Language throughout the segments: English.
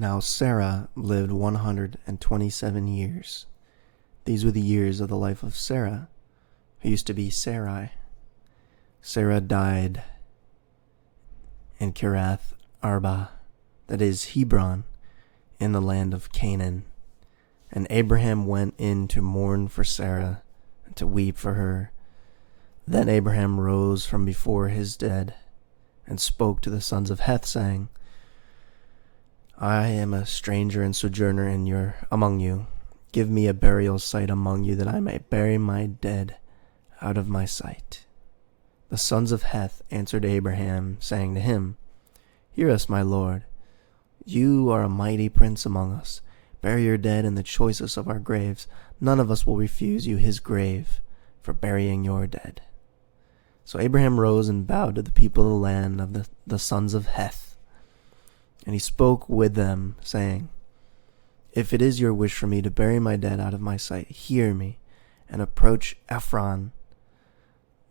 Now Sarah lived 127 years. These were the years of the life of Sarah, who used to be Sarai. Sarah died in Kiriath Arba, that is Hebron, in the land of Canaan. And Abraham went in to mourn for Sarah and to weep for her. Then Abraham rose from before his dead and spoke to the sons of Heth, saying, I am a stranger and sojourner among you. Give me a burial site among you, that I may bury my dead out of my sight. The sons of Heth answered Abraham, saying to him, Hear us, my lord. You are a mighty prince among us. Bury your dead in the choicest of our graves. None of us will refuse you his grave for burying your dead. So Abraham rose and bowed to the people of the land of the sons of Heth. And he spoke with them, saying, If it is your wish for me to bury my dead out of my sight, hear me, and approach Ephron,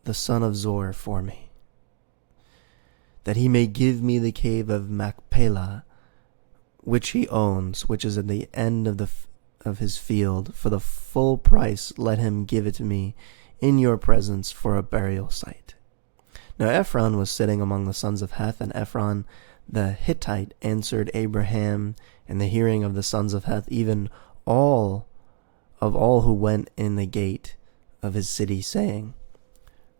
the son of Zor, for me, that he may give me the cave of Machpelah, which he owns, which is at the end of his field. For the full price let him give it to me in your presence for a burial site. Now Ephron was sitting among the sons of Heth, and Ephron the Hittite answered Abraham in the hearing of the sons of Heth, even all who went in the gate of his city, saying,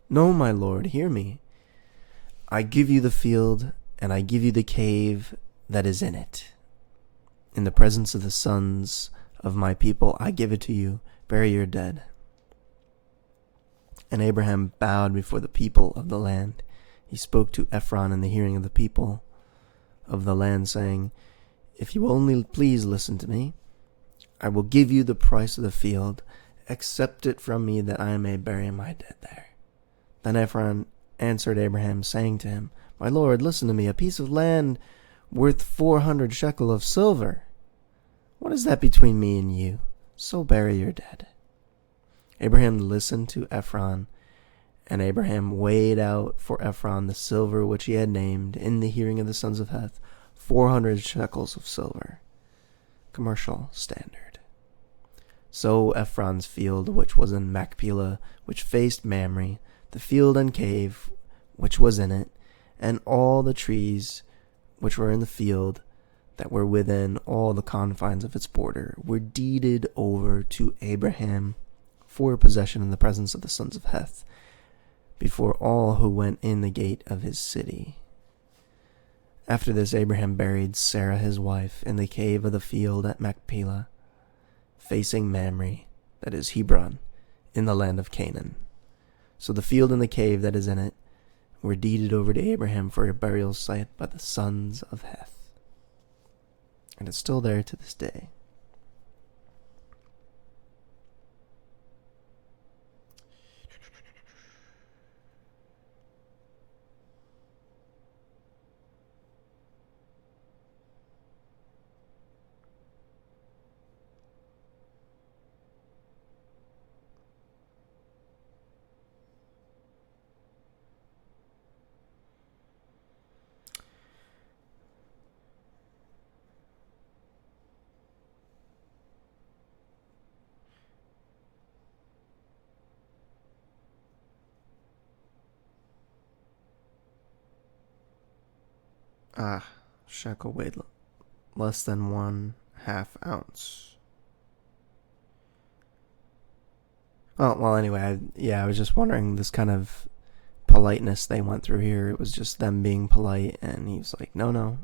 No, my lord, hear me. I give you the field, and I give you the cave that is in it. In the presence of the sons of my people, I give it to you. Bury your dead. And Abraham bowed before the people of the land. He spoke to Ephron in the hearing of the people of the land, saying, If you only please listen to me, I will give you the price of the field. Accept it from me, that I may bury my dead there. Then Ephron answered Abraham, saying to him, My lord, listen to me. A piece of land worth 400 shekel of silver. What is that between me and you? So bury your dead. Abraham listened to Ephron, and Abraham weighed out for Ephron the silver which he had named in the hearing of the sons of Heth, 400 shekels of silver. Commercial standard. So Ephron's field, which was in Machpelah, which faced Mamre, the field and cave which was in it, and all the trees which were in the field that were within all the confines of its border, were deeded over to Abraham for possession in the presence of the sons of Heth, before all who went in the gate of his city. After this, Abraham buried Sarah his wife in the cave of the field at Machpelah, facing Mamre, that is Hebron, in the land of Canaan. So the field and the cave that is in it were deeded over to Abraham for a burial site by the sons of Heth. And it's still there to this day. Shekel weighed less than 1/2 ounce. Well, anyway, I was just wondering this kind of politeness they went through here. It was just them being polite, and he was like, no, I'm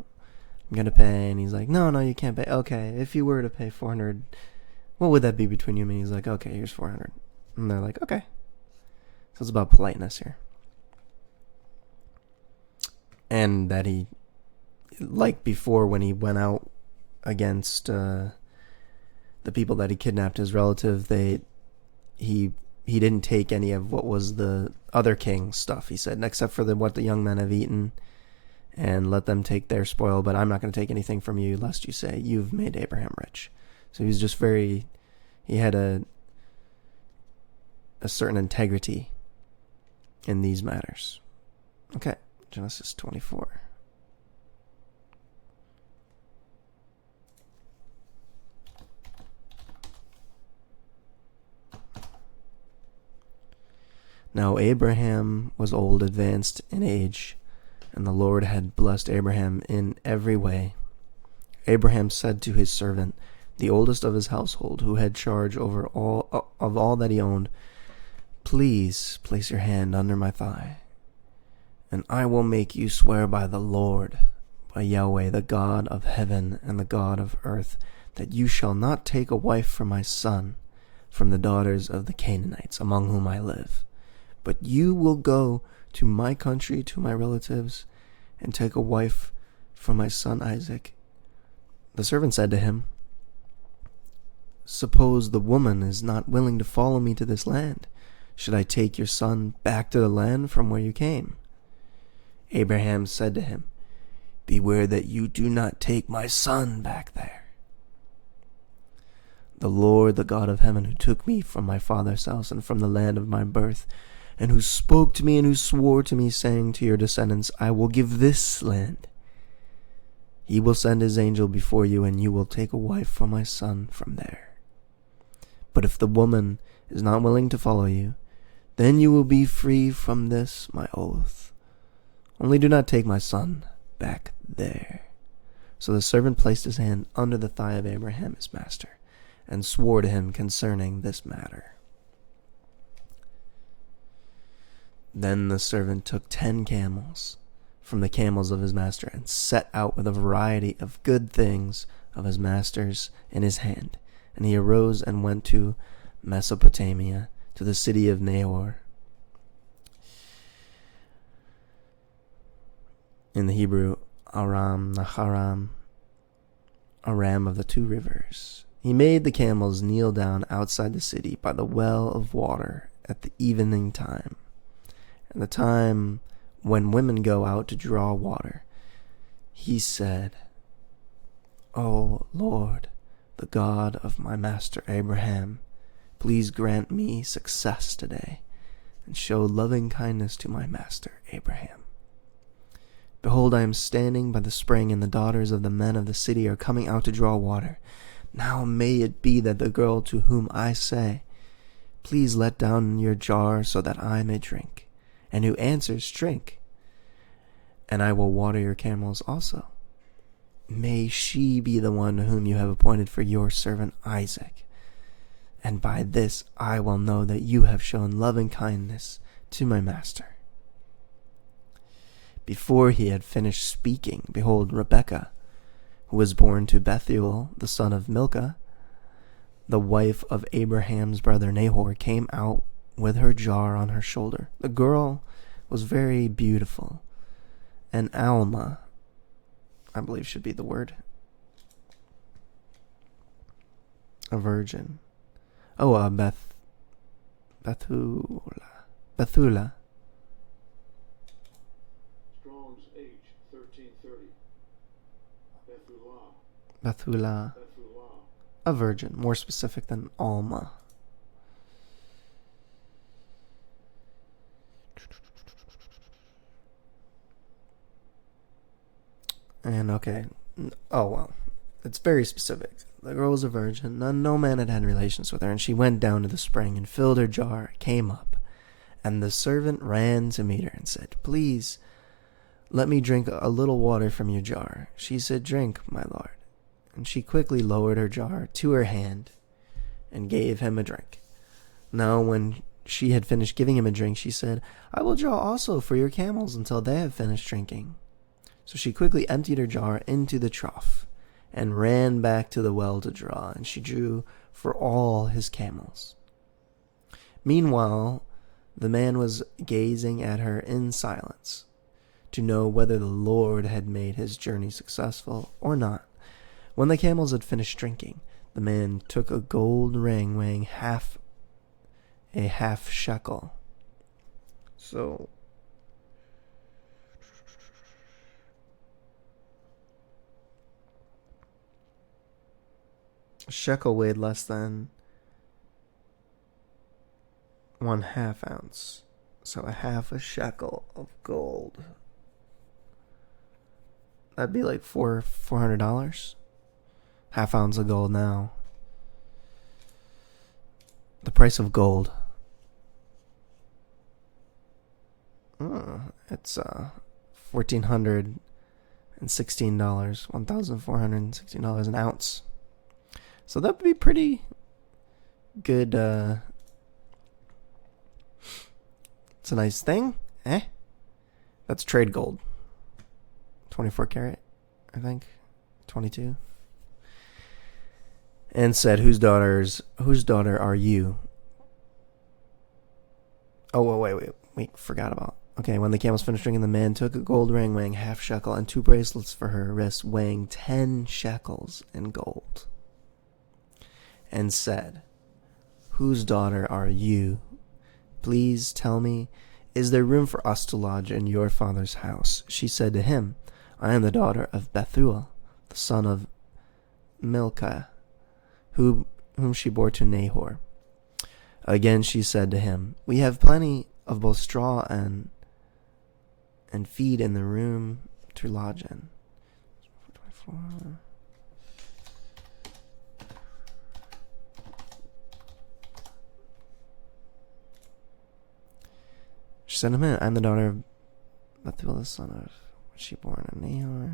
going to pay. And he's like, no, you can't pay. Okay, if you were to pay 400, what would that be between you and me? He's like, okay, here's 400. And they're like, okay. So it's about politeness here. And that he, like before when he went out against the people that he kidnapped, his relative, he didn't take any of what was the other king's stuff. He said, except for what the young men have eaten, and let them take their spoil, but I'm not going to take anything from you, lest you say, you've made Abraham rich. So he was just he had a certain integrity in these matters. Okay. Genesis 24. Now Abraham was old, advanced in age, and the Lord had blessed Abraham in every way. Abraham said to his servant, the oldest of his household, who had charge over all that he owned, please place your hand under my thigh, and I will make you swear by the Lord, by Yahweh, the God of heaven and the God of earth, that you shall not take a wife for my son from the daughters of the Canaanites among whom I live, but you will go to my country, to my relatives, and take a wife for my son Isaac. The servant said to him, suppose the woman is not willing to follow me to this land. Should I take your son back to the land from where you came? Abraham said to him, beware that you do not take my son back there. The Lord, the God of heaven, who took me from my father's house and from the land of my birth, and who spoke to me and who swore to me, saying to your descendants, I will give this land. He will send his angel before you, and you will take a wife for my son from there. But if the woman is not willing to follow you, then you will be free from this my oath. Only do not take my son back there. So the servant placed his hand under the thigh of Abraham his master, and swore to him concerning this matter. Then the servant took 10 camels from the camels of his master, and set out with a variety of good things of his master's in his hand. And he arose and went to Mesopotamia, to the city of Nahor. In the Hebrew, Aram, Naharam, Aram of the 2 rivers. He made the camels kneel down outside the city by the well of water at the evening time, and the time when women go out to draw water. He said, O Lord, the God of my master Abraham, please grant me success today, and show loving kindness to my master Abraham. Behold, I am standing by the spring, and the daughters of the men of the city are coming out to draw water. Now may it be that the girl to whom I say, please let down your jar so that I may drink, and who answers, drink, and I will water your camels also. May she be the one whom you have appointed for your servant Isaac. And by this I will know that you have shown loving kindness to my master. Before he had finished speaking, behold, Rebekah, who was born to Bethuel, the son of Milcah, the wife of Abraham's brother Nahor, came out with her jar on her shoulder. The girl was very beautiful, and Alma, I believe should be the word, a virgin. Oh, Bethula. Strong's H 1330. Bethula. A virgin, more specific than Alma. And okay, oh well, it's very specific. The girl was a virgin, no man had relations with her, and she went down to the spring and filled her jar, came up, and the servant ran to meet her and said, please, let me drink a little water from your jar. She said, drink, my lord. And she quickly lowered her jar to her hand and gave him a drink. Now when she had finished giving him a drink, she said, I will draw also for your camels until they have finished drinking. So she quickly emptied her jar into the trough and ran back to the well to draw, and she drew for all his camels. Meanwhile, the man was gazing at her in silence to know whether the Lord had made his journey successful or not. When the camels had finished drinking, the man took a gold ring weighing a half shekel. So a shekel weighed less than 1/2 ounce. So a half a shekel of gold. That'd be like $400. Half ounce of gold now. The price of gold It's $1,416, $1,416 an ounce. So that would be pretty good. It's a nice thing, eh? That's trade gold. 24 karat, I think. 22. And said, whose daughter are you? Oh, wait, forgot about. Okay, when the camels finished drinking, the man took a gold ring weighing half shekel and 2 bracelets for her wrists weighing 10 shekels in gold. And said, whose daughter are you? Please tell me, is there room for us to lodge in your father's house? She said to him, I am the daughter of Bethuel, the son of Milcah, whom she bore to Nahor. Again she said to him, we have plenty of both straw and feed in the room to lodge in. 24. She said to him, I'm the daughter of Bethuel, the son of she born in Nahor.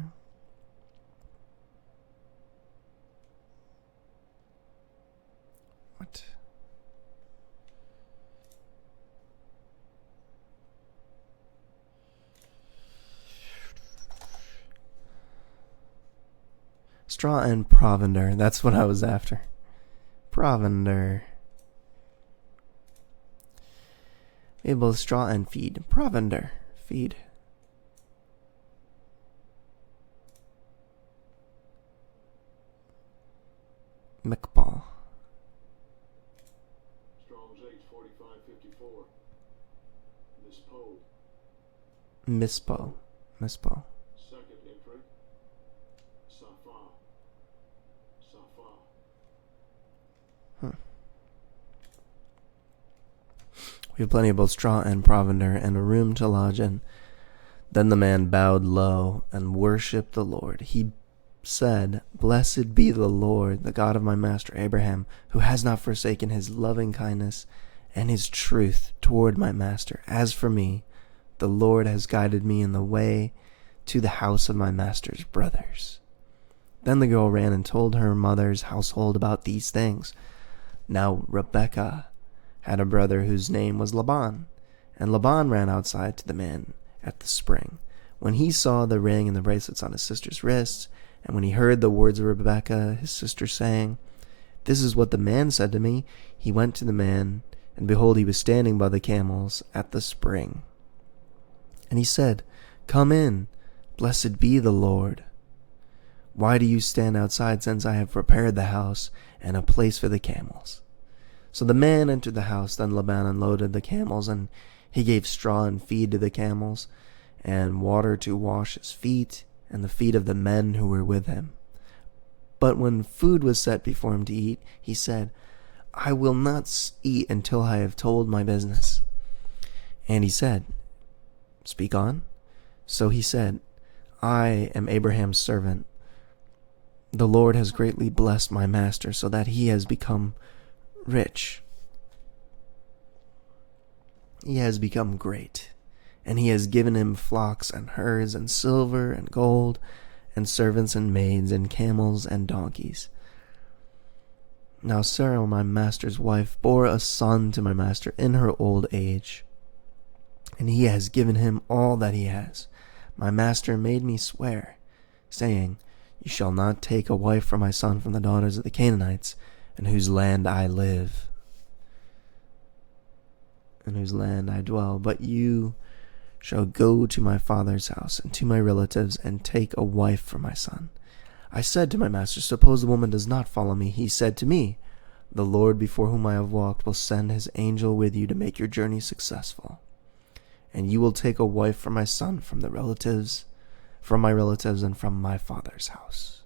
What? Straw and provender. That's what I was after. Provender. We have both straw and feed. Provender. Feed. Mikbal. Strong's H4554. Mispo. Second entry. Safa. We have plenty of both straw and provender and a room to lodge in. Then the man bowed low and worshipped the Lord. He said, Blessed be the Lord, the God of my master Abraham, who has not forsaken his loving kindness and his truth toward my master. As for me, the Lord has guided me in the way to the house of my master's brothers. Then the girl ran and told her mother's household about these things. Now Rebekah had a brother whose name was Laban, and Laban ran outside to the man at the spring. When he saw the ring and the bracelets on his sister's wrists, and when he heard the words of Rebekah, his sister, saying, This is what the man said to me, he went to the man, and behold, he was standing by the camels at the spring. And he said, Come in, blessed be the Lord. Why do you stand outside, since I have prepared the house and a place for the camels? So the man entered the house. Then Laban unloaded the camels, and he gave straw and feed to the camels, and water to wash his feet and the feet of the men who were with him. But when food was set before him to eat, he said, I will not eat until I have told my business. And he said, Speak on. So he said, I am Abraham's servant. The Lord has greatly blessed my master, so that he has become rich. He has become great, and he has given him flocks and herds and silver and gold and servants and maids and camels and donkeys. Now Sarah, my master's wife, bore a son to my master in her old age, and he has given him all that he has. My master made me swear, saying, You shall not take a wife for my son from the daughters of the Canaanites, in whose land I live, in whose land I dwell, but you shall go to my father's house and to my relatives and take a wife for my son. I said to my master, Suppose the woman does not follow me. He said to me, The Lord before whom I have walked will send his angel with you to make your journey successful. And you will take a wife for my son from my relatives and from my father's house.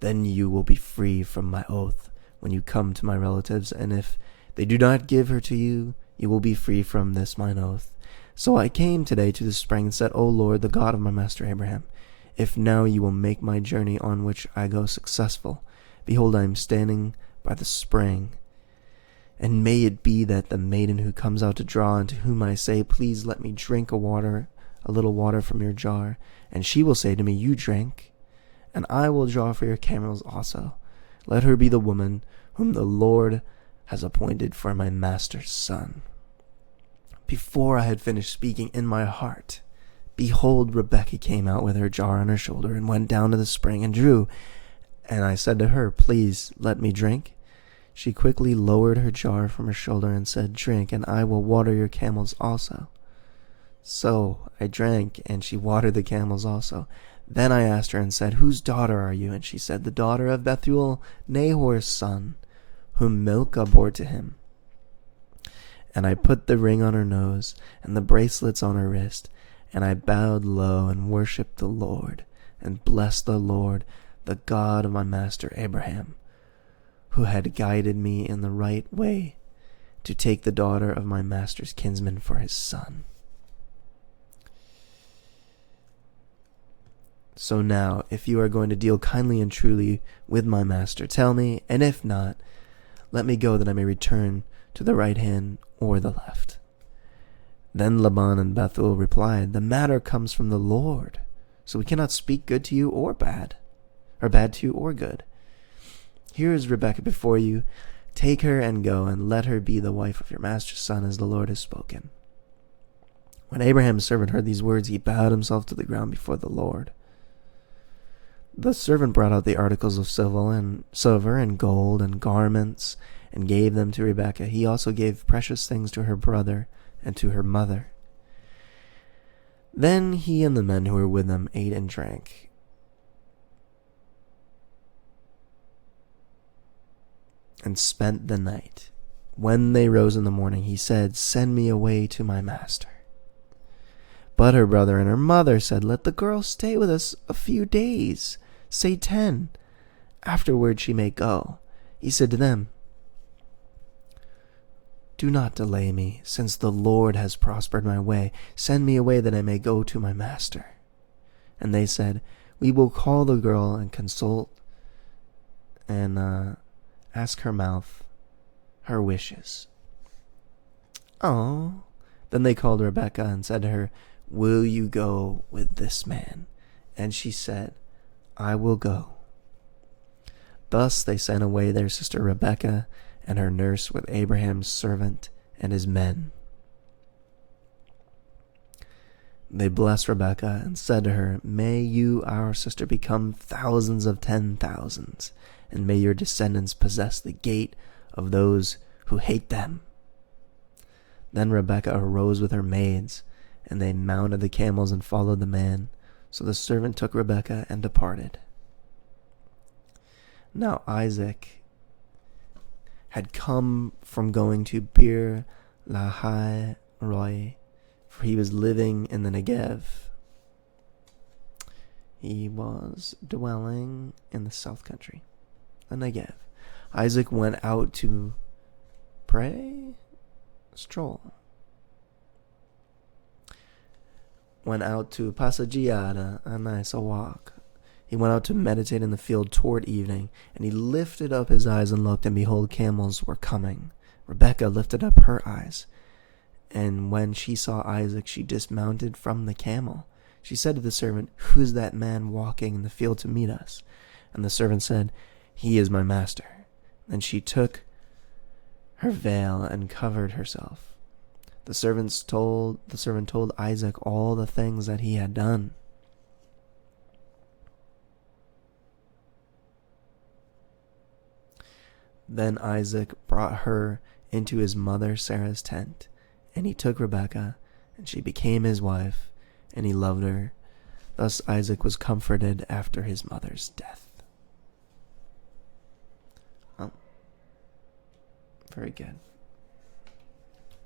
Then you will be free from my oath when you come to my relatives, and if they do not give her to you, you will be free from this mine oath. So I came today to the spring and said, O Lord, the God of my master Abraham, if now you will make my journey on which I go successful, behold, I am standing by the spring. And may it be that the maiden who comes out to draw, and to whom I say, please let me drink a little water from your jar, and she will say to me, you drink, and I will draw for your camels also. Let her be the woman whom the Lord has appointed for my master's son." Before I had finished speaking in my heart, behold, Rebekah came out with her jar on her shoulder and went down to the spring and drew. And I said to her, please let me drink. She quickly lowered her jar from her shoulder and said, drink, and I will water your camels also. So I drank, and she watered the camels also. Then I asked her and said, whose daughter are you? And she said, the daughter of Bethuel, Nahor's son, whom Milcah bore to him. And I put the ring on her nose and the bracelets on her wrist, and I bowed low and worshipped the Lord, and blessed the Lord, the God of my master Abraham, who had guided me in the right way to take the daughter of my master's kinsman for his son. So now, if you are going to deal kindly and truly with my master, tell me, and if not, let me go that I may return to the right hand or the left. Then Laban and Bethuel replied, the matter comes from the Lord, so we cannot speak good to you or bad to you or good. Here is Rebekah before you. Take her and go, and let her be the wife of your master's son, as the Lord has spoken. When Abraham's servant heard these words, he bowed himself to the ground before the Lord. The servant brought out the articles of silver and gold and garments, and gave them to Rebekah. He also gave precious things to her brother and to her mother. Then he and the men who were with them ate and drank. And spent the night. When they rose in the morning, he said, send me away to my master. But her brother and her mother said, let the girl stay with us a few days, say 10. Afterward she may go. He said to them, do not delay me, since the Lord has prospered my way. Send me away that I may go to my master. And they said, we will call the girl and consult and ask her mouth her wishes. Oh. Then they called Rebekah and said to her, will you go with this man? And she said, I will go. Thus they sent away their sister Rebekah and her nurse with Abraham's servant and his men. They blessed Rebekah and said to her, may you, our sister, become thousands of 10,000s, and may your descendants possess the gate of those who hate them. Then Rebekah arose with her maids, and they mounted the camels and followed the man. So the servant took Rebekah and departed. Now Isaac had come from going to Bir Lahai Roi, for he was living in the Negev. He was dwelling in the south country, the Negev. Isaac went out to went out to Pasagiada, a nice walk. He went out to meditate in the field toward evening, and he lifted up his eyes and looked, and behold, camels were coming. Rebekah lifted up her eyes, and when she saw Isaac, she dismounted from the camel. She said to the servant, who is that man walking in the field to meet us? And the servant said, he is my master. Then she took her veil and covered herself. The servant told Isaac all the things that he had done. Then Isaac brought her into his mother Sarah's tent, and he took Rebekah, and she became his wife, and he loved her. Thus Isaac was comforted after his mother's death. Oh, very good.